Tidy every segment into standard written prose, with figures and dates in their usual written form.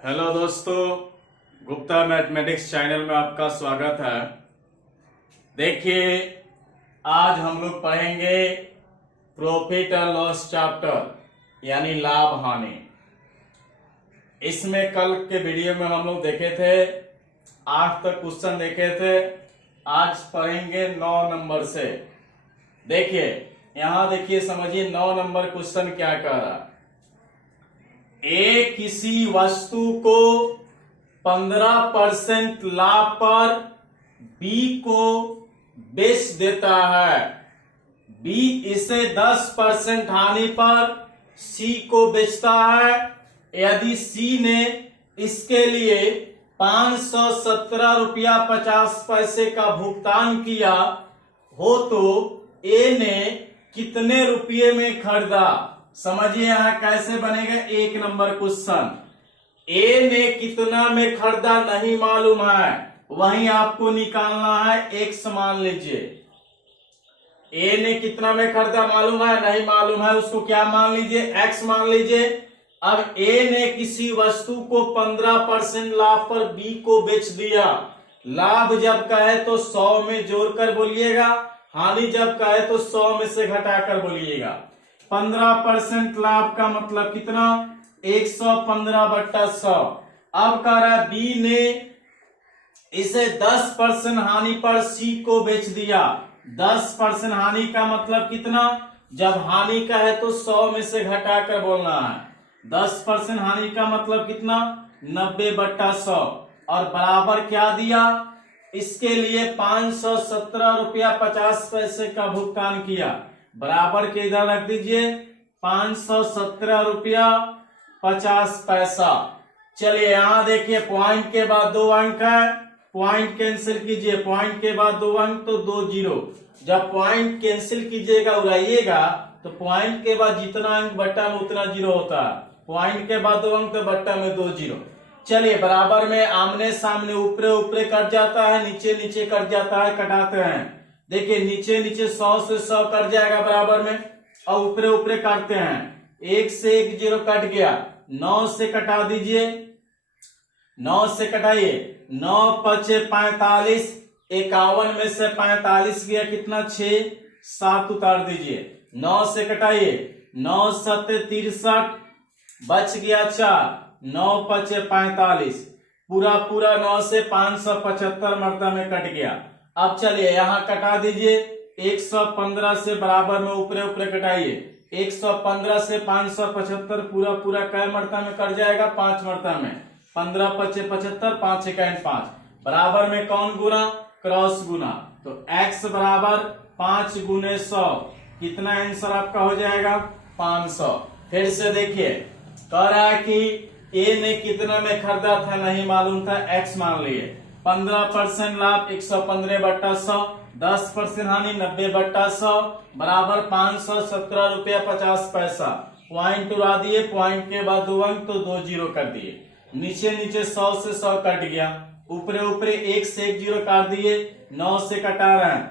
Hello दोस्तों, Gupta mathematics channel में आपका स्वागत है। देखिए, आज हम लोग पढ़ेंगे प्रॉफिट एंड लॉस चैप्टर यानी लाभ हानि। इसमें कल के वीडियो में हम लोग देखे थे 8 तक क्वेश्चन देखे थे। आज पढ़ेंगे 9 नंबर से। देखिए, यहां देखिए, समझिए 9 नंबर क्वेश्चन क्या कह रहा है। ए किसी वस्तु को 15% लाभ पर बी को बेच देता है। बी इसे 10% हानि पर सी को बेचता है। यदि सी ने इसके लिए 517 रुपया 50 पैसे का भुगतान किया हो तो ए ने कितने रुपये में खरीदा। समझिए यहां कैसे बनेगा। 1 नंबर क्वेश्चन, ए ने कितना में खरीदा नहीं मालूम है, वहीं आपको निकालना है। एक्स मान लीजिए, ए ने कितना में खरीदा मालूम है, नहीं मालूम है, उसको क्या मान लीजिए, एक्स मान लीजिए। अब ए ने किसी वस्तु को 15% लाभ पर बी को बेच दिया। लाभ जब कहे तो 100 में जोड़कर बोलिएगा, हानि जब कहे तो 100 में से घटाकर बोलिएगा। 15% लाभ का मतलब कितना, 115/100। अब कह रहा है बी ने इसे 10% हानि पर सी को बेच दिया। 10% हानि का मतलब कितना, जब हानि का है तो 100 में से घटाकर बोलना है। 10% हानि का मतलब कितना, 90/100। और बराबर क्या दिया, इसके लिए 517 रुपया 50 पैसे का भुगतान किया। बराबर के इधर रख दीजिए 517 रुपया 50 पैसा। चलिए यहां देखिए, पॉइंट के बाद 2 अंक है, पॉइंट कैंसिल कीजिए। पॉइंट के बाद 2 अंक तो 2 जीरो। जब पॉइंट कैंसिल कीजिएगा, उड़ाइएगा, तो पॉइंट के बाद जितना अंक बट्टा में उतना जीरो होता है। पॉइंट के बाद 2 अंक तो बट्टा में 2 जीरो। चलिए बराबर में आमने सामने ऊपरे ऊपरे कट जाता है, नीचे नीचे कट जाता है, कटाते हैं। देखिए नीचे नीचे 100 से 100 कट जाएगा बराबर में, और ऊपरे ऊपरे काटते हैं। 1 से 1 जीरो कट गया। 9 से कटा दीजिए, 9 से कटाइए। 9 पचे 45, 51 में से 45 गया कितना, 6, 7 उतार दीजिए। 9 से कटाइए, 9 सत्ते 63, बच गया 4। 9 पचे 45, पूरा पूरा 9 से 575 मर्तबा में कट गया। अब चलिए यहां कटा दीजिए। 115 से बराबर में ऊपरे ऊपरे कटाइए। 115 से 575 पूरा पूरा कै मर्तबा में कट जाएगा, 5 मर्तबा में। 15 पचे 75, 5 इकाई 5। बराबर में कौन गुना, क्रॉस गुना। तो x बराबर 5 गुने 100, कितना आंसर आपका हो जाएगा, 500। फिर से देखिए, कह रहा है कि ए ने कितना में खरीदा था, नहीं मालूम था, x मान लिए। 15% लाभ 115/100, 10% हानि 90/100, बराबर 517 रुपया 50 पैसा। पॉइंट उड़ा दिए, पॉइंट के बाद 2 अंक तो 2 जीरो कर दिए। नीचे नीचे 100 से 100 कट गया, ऊपरे ऊपरे 1 से 1 जीरो काट दिए। 9 से कटा रहे हैं,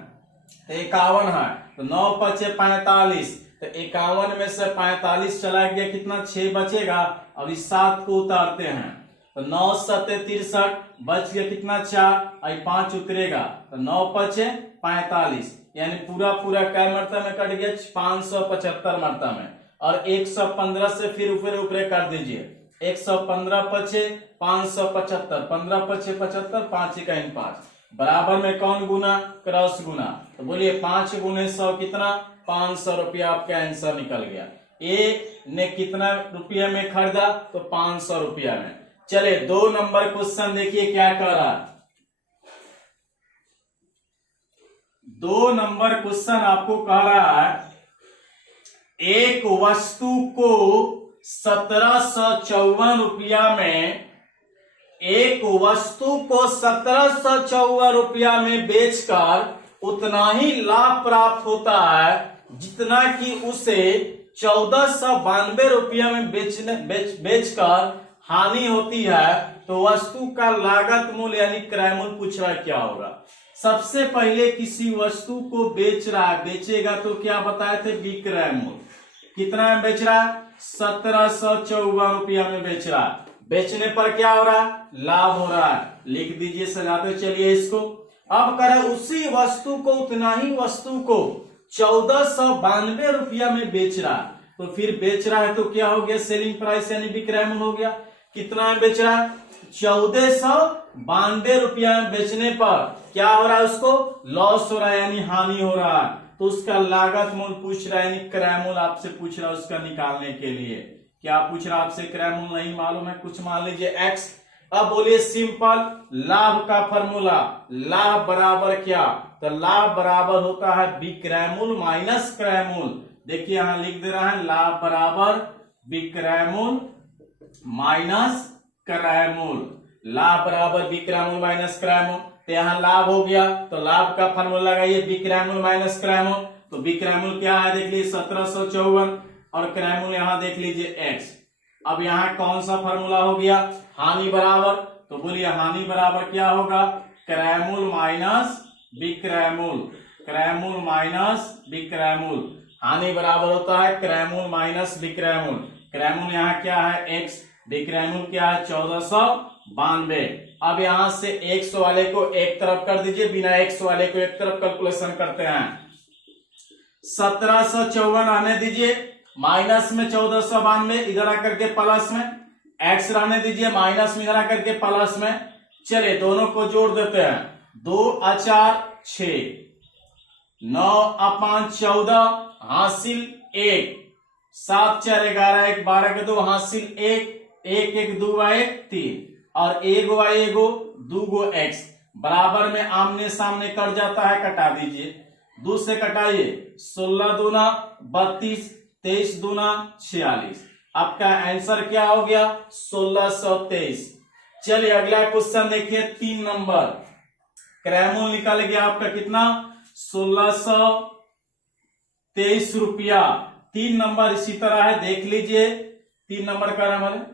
51 है, तो 9 पचे 45, तो 51 में से 45 चला गया, कितना, 6 बचेगा। अब इस 7 को उतारते हैं, तो 9 सत्ते 63, बच गया कितना, 4, और 5 उतरेगा, तो 9 पचे 45, यानी पूरा पूरा कै मर्तबा में कट गया, 575 मर्तबा में। और 115 से फिर ऊपरे ऊपरे कर दीजिए। 115 पचे 575, 15 पचे 75, 5 इकाई 5। बराबर में कौन गुना, क्रॉस गुना। तो बोलिए 5 गुने 100 कितना, 500 रुपया आपका आंसर निकल गया। ए ने कितना रुपया में खरीदा, तो 500 रुपया में। चले 2 नंबर क्वेश्चन देखिए क्या कर रहा है। 2 नंबर क्वेश्चन आपको कह रहा है, एक वस्तु को 1754 रुपया में, एक वस्तु को 1754 रुपया में बेचकर उतना ही लाभ प्राप्त होता है जितना कि उसे 1492 रुपया में बेचकर हानि होती है। तो वस्तु का लागत मूल्य यानी क्रय मूल्य पूछ रहा है, क्या होगा। सबसे पहले किसी वस्तु को बेच रहा है, बेचेगा तो क्या बताए थे, विक्रय मूल्य। कितना में बेच रहा है, 1754 रुपया में बेच रहा है। बेचने पर क्या हो रहा है, लाभ हो रहा है। लिख दीजिए सजाते चलिए इसको। अब करें उसी वस्तु को, उतना ही वस्तु को 1492 रुपया में बेच रहा है, तो फिर बेच रहा है तो क्या हो गया, सेलिंग प्राइस यानी विक्रय मूल्य हो गया। कितना में बेच रहा है, 1492 रुपया में बेचने पर क्या हो रहा है, उसको लॉस हो रहा है यानी हानि हो रहा है, तो उसका लागत मूल्य पूछ रहा है यानी क्रय मूल्य आपसे पूछ रहा है उसका निकालने के लिए। क्या पूछ रहा है आपसे, क्रय मूल्य नहीं मालूम है कुछ, मान लीजिए एक्स। अब बोलिए सिंपल लाभ का फॉर्मूला, लाभ बराबर क्या, तो लाभ बराबर होता है विक्रय मूल्य माइनस क्रय मूल्य। देखिए यहां लिख दे रहा है लाभ बराबर विक्रय मूल्य माइनस क्रय मूल्य, लाभ बराबर विक्रय मूल्य माइनस क्रय मूल्य। तो यहाँ लाभ हो गया तो लाभ का फॉर्मूला लगाइए विक्रय मूल्य माइनस क्रय मूल्य। तो विक्रय मूल्य क्या है देख लीजिए 1754 और क्रय मूल्य यहाँ देख लीजिए एक्स। अब यहाँ कौन सा फॉर्मूला हो गया, हानि बराबर, तो बोलिए हानि बराबर क्या होगा, क्रय मूल्य माइनस विक्रय मूल्य, क्रय मूल्य माइनस विक्रय मूल्य। हानि बराबर होता है क्रय मूल्य माइनस विक्रय मूल्य। क्रय मूल्य यहाँ क्या है एक्स, विक्रय मूल्य क्या है 1492। अब यहां से एक्स वाले को एक तरफ कर दीजिए, बिना एक्स वाले को एक तरफ कैलकुलेशन करते हैं। 1754 आने दीजिए, माइनस में 1492, इधर आकर के प्लस में एक्स रहने दीजिए, माइनस में इधर आकर के प्लस में। चलिए दोनों को जोड़ देते हैं, 2 4 6, 9 5 14 हासिल 1, 7 4 11 1 12 के 2 हासिल 1, 1 1 2 1 3 और एगो एगो दूगो एक्स बराबर में आमने सामने कट जाता है, कटा दीजिए, 2 से कटाइए, 16 दूना 32, 23 दूना 46। आपका आंसर क्या हो गया 1623। चलिए अगला क्वेश्चन देखिए 3 नंबर, क्रय मूल्य निकाल गया आपका कितना 1623 रुपया। 3 नंबर इसी तरह है, देख लीजिए 3 नंबर का नंबर है।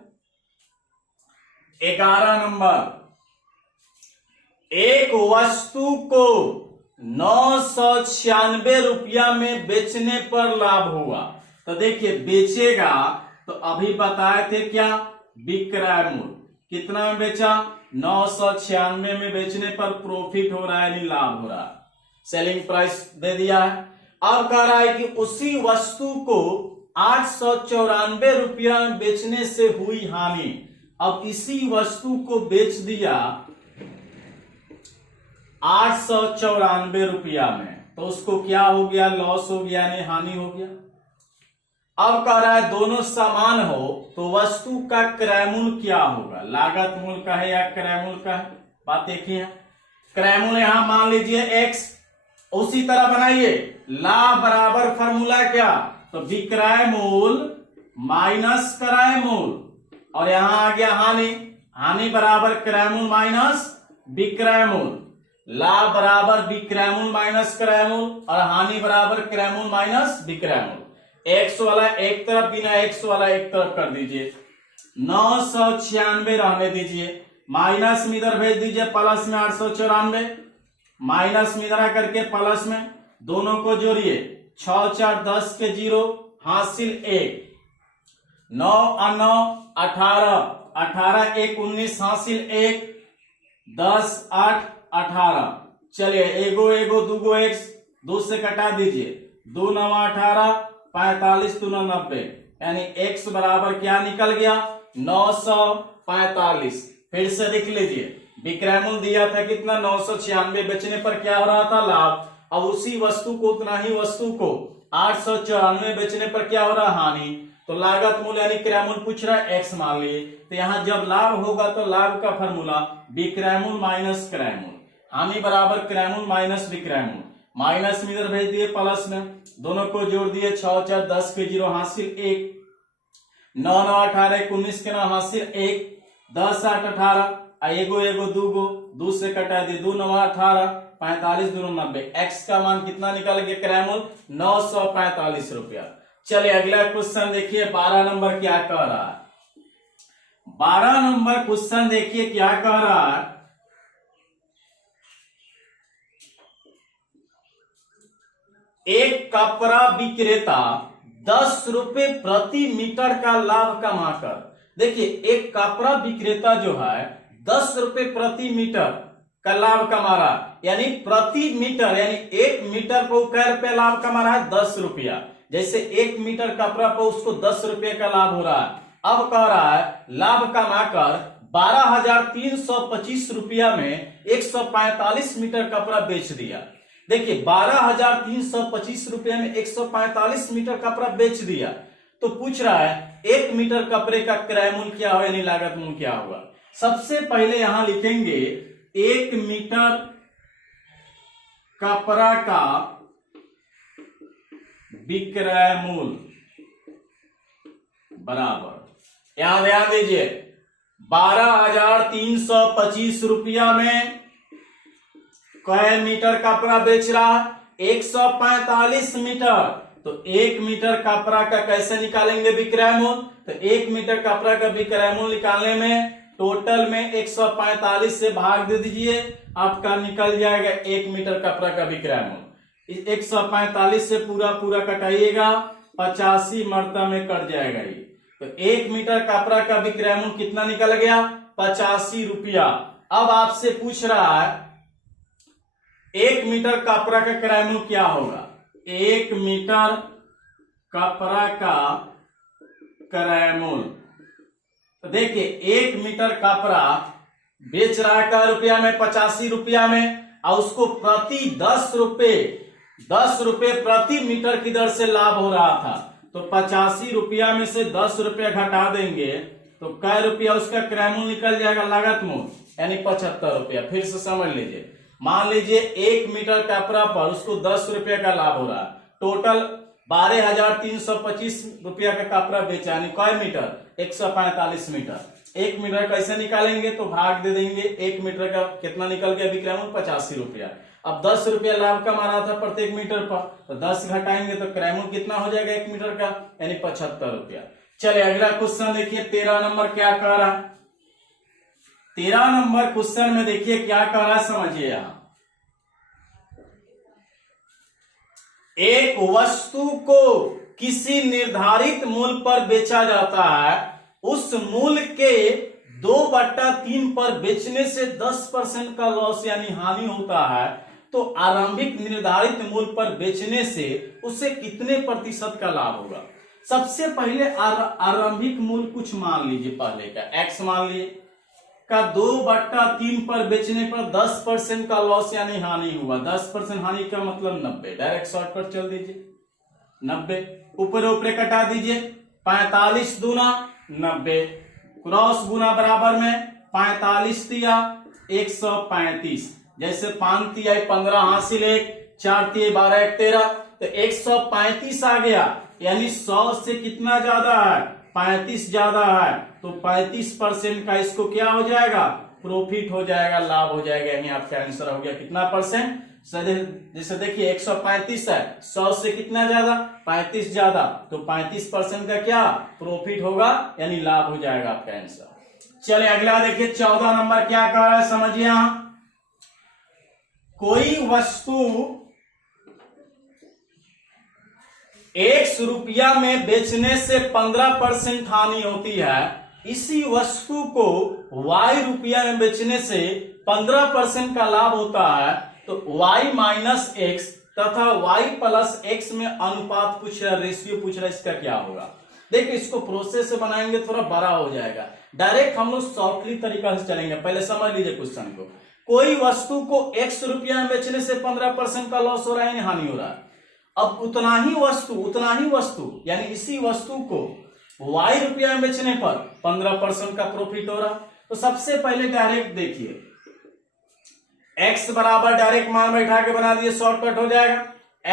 11 नंबर, एक वस्तु को 996 रुपया में बेचने पर लाभ हुआ, तो देखिए बेचेगा तो अभी बताए थे क्या विक्रय मूल्य, कितना में बेचा 996 में बेचने पर प्रॉफिट हो रहा है यानी लाभ हो रहा है, सेलिंग प्राइस दे दिया है। अब कह रहा है कि उसी वस्तु को 894 रुपया में बेचने से हुई हानि। अब इसी वस्तु को बेच दिया 894 रुपया में, तो उसको क्या हो गया लॉस हो गया यानी हानि हो गया। अब कह रहा है दोनों समान हो तो वस्तु का क्रय मूल्य क्या होगा, लागत मूल्य का है या क्रय मूल्य का है, बात देखिए। क्रय मूल्य यहां मान लीजिए x, उसी तरह बनाइए लाभ बराबर फॉर्मूला क्या, तो विक्रय मूल्य माइनस क्रय मूल्य, और यहां आ गया हानि, हानि बराबर क्रय मूल्य माइनस विक्रय मूल्य, लाभ बराबर विक्रय मूल्य माइनस क्रय मूल्य और हानि बराबर क्रय मूल्य माइनस विक्रय मूल्य। एक्स वाला एक तरफ, बिना एक्स वाला एक तरफ कर दीजिए, 996 रहने दीजिए, माइनस में इधर भेज दीजिए, प्लस में 894, माइनस में इधर करके प्लस में, दोनों को जोड़िए 6 4 10 के 0 हासिल 1, 9 और 9 18, 18 1 19 हासिल 1, 10 8 18। चलिए एगो एगो दूगो एक्स, 2 से कटा दीजिए, 2 9 18 45 2 90, यानी x बराबर क्या निकल गया 945। फिर से लिख लीजिए, विक्रय मूल्य दिया था कितना 996, बेचने पर क्या हो रहा था लाभ। अब उसी वस्तु को, उतना ही वस्तु को 894 बेचने पर क्या हो रहा हानि, तो लागत मूल्य यानी क्रय मूल्य पूछ रहा है x मान लिए, तो यहाँ जब लाभ होगा तो लाभ का फॉर्मूला विक्रय मूल्य माइनस क्रय मूल्य, हानि बराबर क्रय मूल्य माइनस विक्रय मूल्य, माइनस में इधर भेज दिए प्लस में, दोनों को जोड़ दिए 6 4 10 के 0 हासिल 1, 9 9 18 19 के 9 हासिल 1, 10 8 18 एगो एगो दूगो, 2 से कटा दिए, 2 9 18 45 2 90, एक्स का मान कितना निकल गया क्रय मूल्य 945 रुपया। चलिए अगला क्वेश्चन देखिए 12 नंबर क्या कह रहा है। 12 नंबर क्वेश्चन देखिए क्या कह रहा है, एक कपड़ा विक्रेता 10 रुपए प्रति मीटर का लाभ कमाकर देखिए एक कपड़ा विक्रेता जो है 10 रुपए प्रति मीटर का लाभ कमा रहा है, यानी प्रति मीटर, यानी 1 मीटर पर कै रुपया लाभ कमा रहा है? 10 रुपया। जैसे 1 मीटर कपड़ा पर उसको 10 रुपये का लाभ हो रहा है। अब कह रहा है लाभ कमाकर 12,325 रुपया में 145 मीटर कपड़ा बेच दिया। देखिए 12,325 रुपये में 145 मीटर कपड़ा बेच दिया, तो पूछ रहा है 1 मीटर कपड़े का क्रय मूल्य क्या हो, यानी लागत मूल्य क्या होगा। सबसे पहले यहां लिखेंगे 1 मीटर कपड़ा का विक्रय मूल्य बराबर, यहां ध्यान दीजिए 12,325 रुपया में कै मीटर कपड़ा बेच रहा? 145 मीटर। तो 1 मीटर कपड़ा का कैसे निकालेंगे विक्रय मूल्य? तो 1 मीटर कपड़ा का विक्रय मूल्य निकालने में टोटल में 145 से भाग दे दीजिए, आपका निकल जाएगा 1 मीटर कपड़ा का विक्रय मूल्य। 145 से पूरा पूरा कटाइएगा, 85 मरतबा में कट जाएगा ये। तो 1 मीटर कपड़ा का विक्रय मूल्य कितना निकल गया? 85 रुपया। अब आपसे पूछ रहा है 1 मीटर कपड़ा का क्रय मूल्य क्या होगा? 1 मीटर कपड़ा का क्रय मूल्य, तो देखिए 1 मीटर कपड़ा बेच रहा है कै रुपया में? 85 रुपया में, और उसको प्रति 10 रुपए प्रति मीटर की दर से लाभ हो रहा था। तो 85 रुपया में से 10 रुपया घटा देंगे तो कै रुपया उसका क्रय मूल्य निकल जाएगा, लागत मूल्य, यानी 75 रुपया। फिर से समझ लीजिए, मान लीजिए 1 मीटर कपड़ा पर उसको 10 रुपया का लाभ हो रहा है, टोटल 12,325 रुपया का कपड़ा बेचा, यानी कै मीटर? 145 मीटर। 1 मीटर कैसे निकालेंगे? तो भाग दे देंगे, 1 मीटर का कितना निकल गया विक्रय मूल्य? 85 रुपया। अब 10 रुपया लाभ कमा रहा था प्रत्येक मीटर पर, तो 10 घटाएंगे तो क्रय मूल्य कितना हो जाएगा 1 मीटर का? यानी 75 रुपया। चलिए अगला क्वेश्चन देखिए, 13 नंबर क्या कह रहा है? 13 नंबर क्वेश्चन में देखिए क्या कह रहा है, समझिए। यहां एक वस्तु को किसी निर्धारित मूल्य पर बेचा जाता है, उस मूल्य के 2/3 पर बेचने से 10% का लॉस यानी हानि होता है, तो आरंभिक निर्धारित मूल्य पर बेचने से उसे कितने प्रतिशत का लाभ होगा? सबसे पहले आरंभिक मूल्य कुछ मान लीजिए, पहले का x मान लिए का 2/3 पर बेचने पर 10% का लॉस यानी हानि हुआ। 10% हानि का मतलब 90, डायरेक्ट शॉर्टकट चल दीजिए, 90 ऊपर ऊपर कटा दीजिए, 45 दूना 90, क्रॉस गुना बराबर में 45 दिया 135, जैसे 5 तिया 15 हासिल 1, 4 तिया 12 1 13, तो 135 आ गया, यानी 100 से कितना ज्यादा है? 35 ज्यादा है, तो 35% का इसको क्या हो जाएगा? प्रॉफिट हो जाएगा, लाभ हो जाएगा, यानी आपका आंसर हो गया कितना परसेंट? जैसे देखिए 135 है, 100 से कितना ज्यादा? 35 ज्यादा, तो 35% का क्या प्रॉफिट होगा, यानी लाभ हो जाएगा आपका आंसर। चलिए अगला देखिए, 14 नंबर क्या कह रहा है, समझिए। यहां कोई वस्तु X रुपया में बेचने से 15% हानि होती है, इसी वस्तु को Y रुपया में बेचने से 15% का लाभ होता है, तो Y माइनस एक्स तथा Y प्लस एक्स में अनुपात पूछ रहा, रेशियो पूछ रहा, इसका क्या होगा? देखिए इसको प्रोसेस से बनाएंगे थोड़ा बड़ा हो जाएगा, डायरेक्ट हम लोग सॉफ्टली तरीका से चलेंगे। पहले समझ लीजिए क्वेश्चन को, कोई वस्तु को X रुपया में बेचने से 15% का लॉस हो रहा है, हानि हो रहा है। अब उतना ही वस्तु यानी इसी वस्तु को Y रुपया में बेचने पर 15% का प्रॉफिट हो रहा। तो सबसे पहले डायरेक्ट देखिए, x बराबर डायरेक्ट मान बैठा के बना दिए, शॉर्टकट हो जाएगा।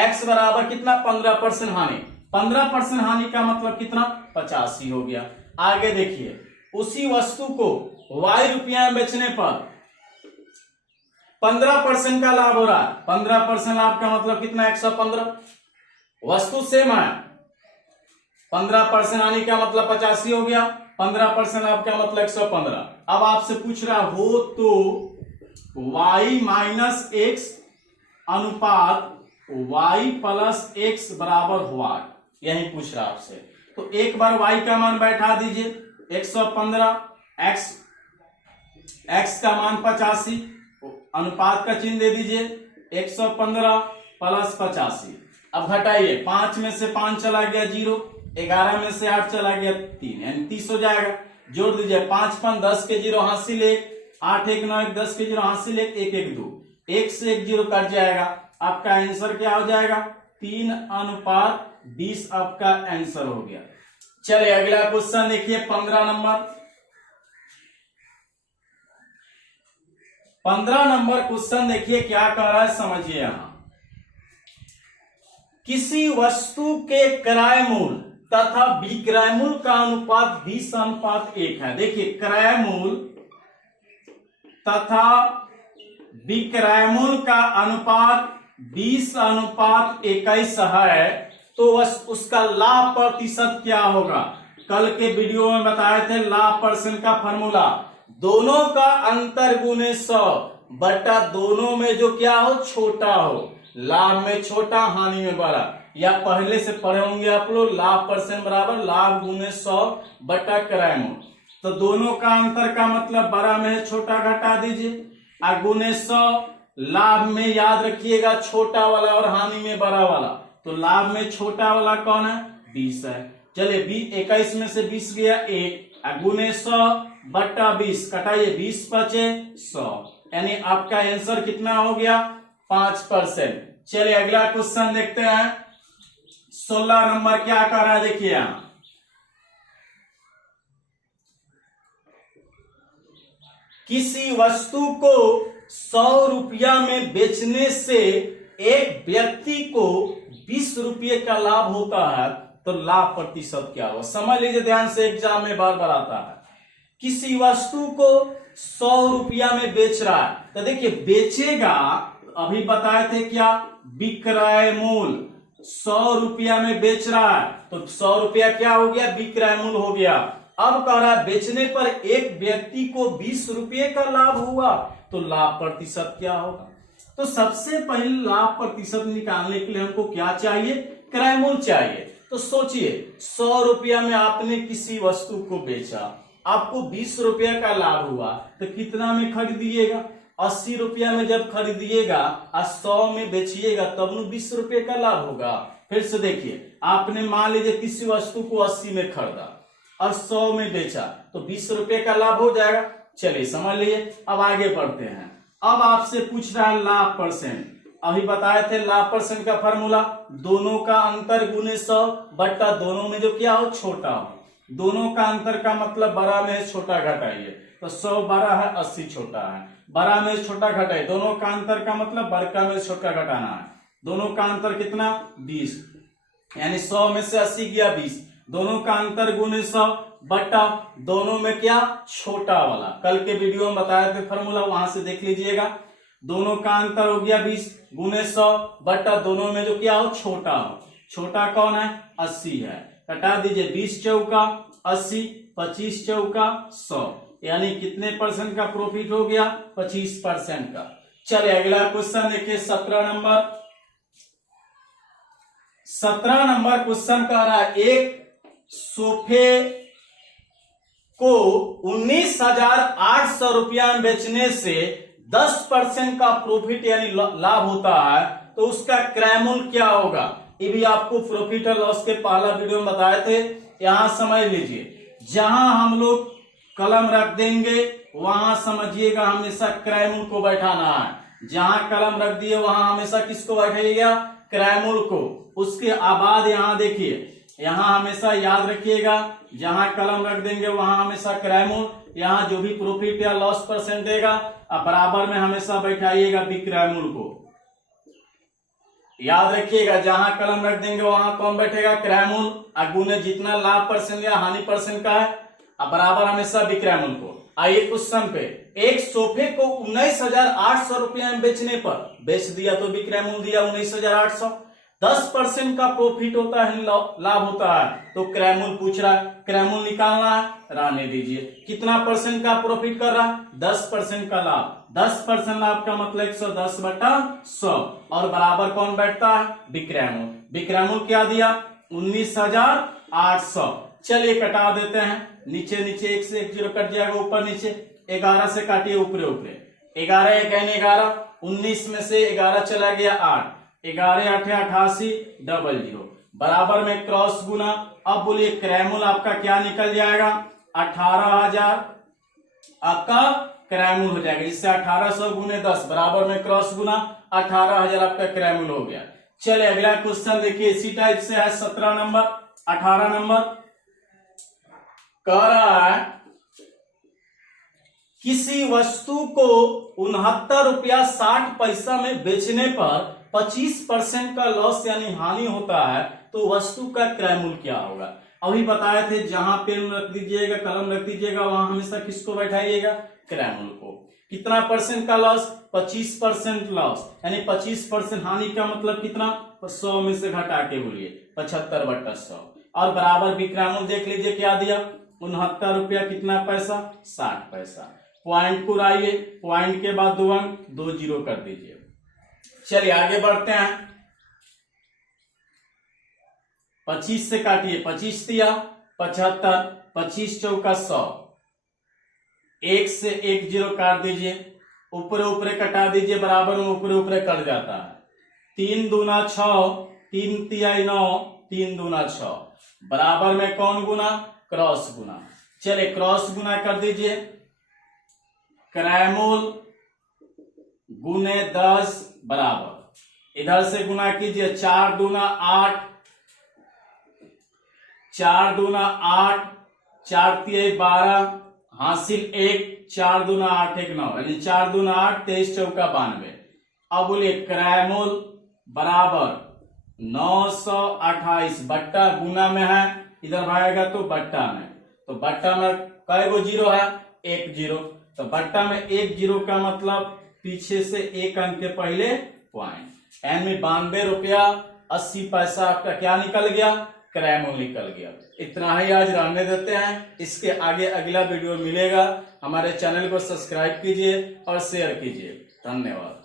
x बराबर कितना? 15% हानि। 15% हानि का मतलब कितना? 85 हो गया। आगे देखिए, उसी वस्तु को Y रुपया में बेचने पर 15% का लाभ हो रहा है। 15% लाभ का मतलब कितना? 115। वस्तु सेम है, 15% हानि का मतलब 85 हो गया, 15% लाभ का मतलब 115। अब आपसे पूछ रहा हो तो y माइनस एक्स अनुपात y प्लस एक्स बराबर हुआ, यही पूछ रहा आपसे। तो एक बार y का मान बैठा दीजिए, 115, x का मान 85, अनुपात का चिन्ह दे दीजिए, 115 प्लस 85। अब घटाइए, 5 में से 5 चला गया 0, 11 में से 8 चला गया 3, यानी 30 हो जाएगा। जोड़ दीजिए, 5 5 10 के 0 हासिल 1, 8 1 9 1 10 के 0 हासिल 1, 1 1 2, 1 से 1 0 कट जाएगा। आपका आंसर क्या हो जाएगा? 3:20 आपका आंसर हो गया। चलिए अगला क्वेश्चन देखिए, 15 नंबर। 15 नंबर क्वेश्चन देखिए क्या कह रहा है, समझिए। यहां किसी वस्तु के क्रय मूल्य तथा विक्रय मूल्य का अनुपात 20:1 है। देखिए, क्रय मूल्य तथा विक्रय मूल्य का अनुपात 20:21 है, तो उसका लाभ प्रतिशत क्या होगा? कल के वीडियो में बताए थे लाभ परसेंट का फॉर्मूला, दोनों का अंतर गुने 100 बटा दोनों में जो क्या हो, छोटा हो। लाभ में छोटा, हानि में बड़ा, या पहले से पढ़े होंगे आप लोग, लाभ परसेंट बराबर लाभ गुने 100 बटा क्रय मूल्य। तो दोनों का अंतर का मतलब बड़ा में है, छोटा घटा दीजिए, और गुने 100। लाभ में याद रखिएगा छोटा वाला और हानि में बड़ा वाला, तो लाभ में छोटा वाला कौन है? 20 है। चलिए 21 में से 20 गया 1, गुने 100 बटा 20, कटाइए, 20 बचे 100, यानी आपका आंसर कितना हो गया? 5%। चलिए अगला क्वेश्चन देखते हैं, 16 नंबर क्या कर रहा है, देखिए यहां किसी वस्तु को 100 रुपया में बेचने से एक व्यक्ति को 20 रुपये का लाभ होता है, तो लाभ प्रतिशत क्या होगा? समझ लीजिए ध्यान से, एग्जाम में बार बार आता है। किसी वस्तु को 100 रुपया में बेच रहा है, तो देखिए बेचेगा, अभी बताए थे क्या, विक्रय मूल्य। 100 रुपया में बेच रहा है, तो 100 रुपया क्या हो गया? विक्रय मूल्य हो गया। अब कह रहा है बेचने पर एक व्यक्ति को 20 रुपये का लाभ हुआ, तो लाभ प्रतिशत क्या होगा? तो सबसे पहले लाभ प्रतिशत निकालने के लिए हमको क्या चाहिए? क्रय मूल्य चाहिए। तो सोचिए, 100 रुपया में आपने किसी वस्तु को बेचा, आपको 20 रुपया का लाभ हुआ, तो कितना में खरीदिएगा? 80 रुपया में जब खरीदिएगा और 100 में बेचिएगा, तब न 20 रुपये का लाभ होगा। फिर से देखिए, आपने मान लीजिए किसी वस्तु को 80 में खरीदा और 100 में बेचा, तो 20 रुपये का लाभ हो जाएगा। चलिए समझ लीजिए, अब आगे बढ़ते हैं। अब आपसे पूछ रहा है लाभ परसेंट। अभी बताए थे लाभ परसेंट का फॉर्मूला, दोनों का अंतर गुने 100 बटा दोनों में जो क्या हो, छोटा हो। दोनों का अंतर का मतलब बड़ा में छोटा घटाइए, तो 100 बड़ा है, 80 छोटा है। बड़ा में छोटा घटाइए, दोनों का अंतर का मतलब बड़का में छोटा घटाना है। दोनों का अंतर कितना? 20, यानी 100 में से 80 गया 20, दोनों का अंतर गुने 100 बटा दोनों में क्या, छोटा वाला। कल के वीडियो में बताया थे फॉर्मूला, वहां से देख लीजिएगा। दोनों का अंतर हो गया 20 गुने 100 बटा दोनों में जो क्या हो, छोटा हो। छोटा कौन है? 80 है। कटा दीजिए, 20 चौका 80, 25 चौका 100, यानी कितने परसेंट का प्रॉफिट हो गया? 25% का। चलिए अगला क्वेश्चन देखिए, 17 नंबर। 17 नंबर क्वेश्चन कह रहा है, एक सोफे को 19,800 रुपया में बेचने से 10% का प्रॉफिट यानी लाभ होता है, तो उसका क्रय मूल्य क्या होगा? ये भी आपको प्रॉफिट और लॉस के पहला वीडियो में बताए थे। यहां समझ लीजिए, जहां हम लोग कलम रख देंगे वहां समझिएगा हमेशा क्रय मूल्य को बैठाना है। जहां कलम रख दिए वहां हमेशा किसको बैठाइएगा? क्रय मूल्य को। उसके बाद यहां देखिए, यहां हमेशा याद रखिएगा, जहां कलम रख देंगे वहां हमेशा क्रय मूल्य, यहां जो भी प्रॉफिट या लॉस परसेंट देगा बराबर में हमेशा बैठाइएगा विक्रय मूल्य को। याद रखिएगा, जहां कलम रख देंगे वहां कौन बैठेगा? क्रय मूल्य। गुने जितना लाभ परसेंट या हानि परसेंट का है, बराबर हमेशा विक्रय मूल्य को। आइए क्वेश्चन पे, एक सोफे को 19,800 रुपया में बेचने पर, बेच दिया तो विक्रय मूल्य दिया 19,800, 10% का प्रॉफिट होता है, लाभ होता है, तो क्रय मूल्य पूछ रहा है। क्रय मूल्य निकालना है, रहने दीजिए। कितना परसेंट का प्रॉफिट कर रहा है? 10% का लाभ। 10% लाभ का मतलब 110 बटा 100, और बराबर कौन बैठता है? विक्रय मूल्य। विक्रय मूल्य क्या दिया? 19,800। चलिए कटा देते हैं, नीचे नीचे एक से एक जीरो कट जाएगा, ऊपर नीचे 11 से काटिए ऊपरे ऊपरे, 11 एक 11, 19 में से 11 चला गया 8, 11 8 88 डबल जीरो, बराबर में क्रॉस गुना। अब बोलिए क्रैमुल आपका क्या निकल जाएगा, 18,000 आपका क्रैमुल हो जाएगा। इससे 1800 गुने 10 बराबर में क्रॉस गुना 18,000 आपका क्रैमुल हो गया। चले अगला क्वेश्चन देखिए, इसी टाइप से है 17 नंबर, 18 नंबर कह रहा है किसी वस्तु को 69 रुपया 60 पैसा में बेचने पर 25% का लॉस यानी हानि होता है, तो वस्तु का क्रय क्या होगा। अभी बताए थे जहां पेन रख दीजिएगा, कलम रख दीजिएगा, वहां हमेशा किसको बैठाइएगा, क्रय को। कितना परसेंट का लॉस, 25% लॉस, यानी 25% हानि का मतलब कितना, 100 में से घटा के बोलिए 75/100, और बराबर विक्रय देख लीजिए क्या दिया, 69 रुपया कितना पैसा, 60 पैसा। पॉइंट को लाइए, पॉइंट के बाद 2 अंक 2 जीरो कर दीजिए। चलिए आगे बढ़ते हैं, 25 से काटिए, 25 दिया 75, 25 चौका 100, 1 से 1 जीरो काट दीजिए, ऊपर ऊपर कटा दीजिए, बराबर में ऊपर ऊपर कट जाता है। 3 दूना 6, 3 तिया 9, 3 दूना 6, बराबर में कौन गुना, क्रॉस गुना। चले क्रॉस गुना कर दीजिए, क्रैमूल गुने 10 बराबर, इधर से गुना कीजिए, 4 दूना 8, 4 दूना 8, 4 तिया 12, हासिल 1, 4 दूना 8 1 9, यानी 4 दूना 8, 23 चौका 92। अब बोलिए क्रैमूल बराबर 928, बट्टा गुना में है, इधर भागेगा तो बट्टा में, तो बट्टा में कई गो जीरो है, 1 जीरो, तो बट्टा में 1 जीरो का मतलब पीछे से 1 अंक के पहले पॉइंट, यानी 92 रुपया 80 पैसा आपका क्या निकल गया, क्रैमूल निकल गया। इतना ही आज रहने देते हैं, इसके आगे अगला वीडियो मिलेगा। हमारे चैनल को सब्सक्राइब कीजिए और शेयर कीजिए। धन्यवाद।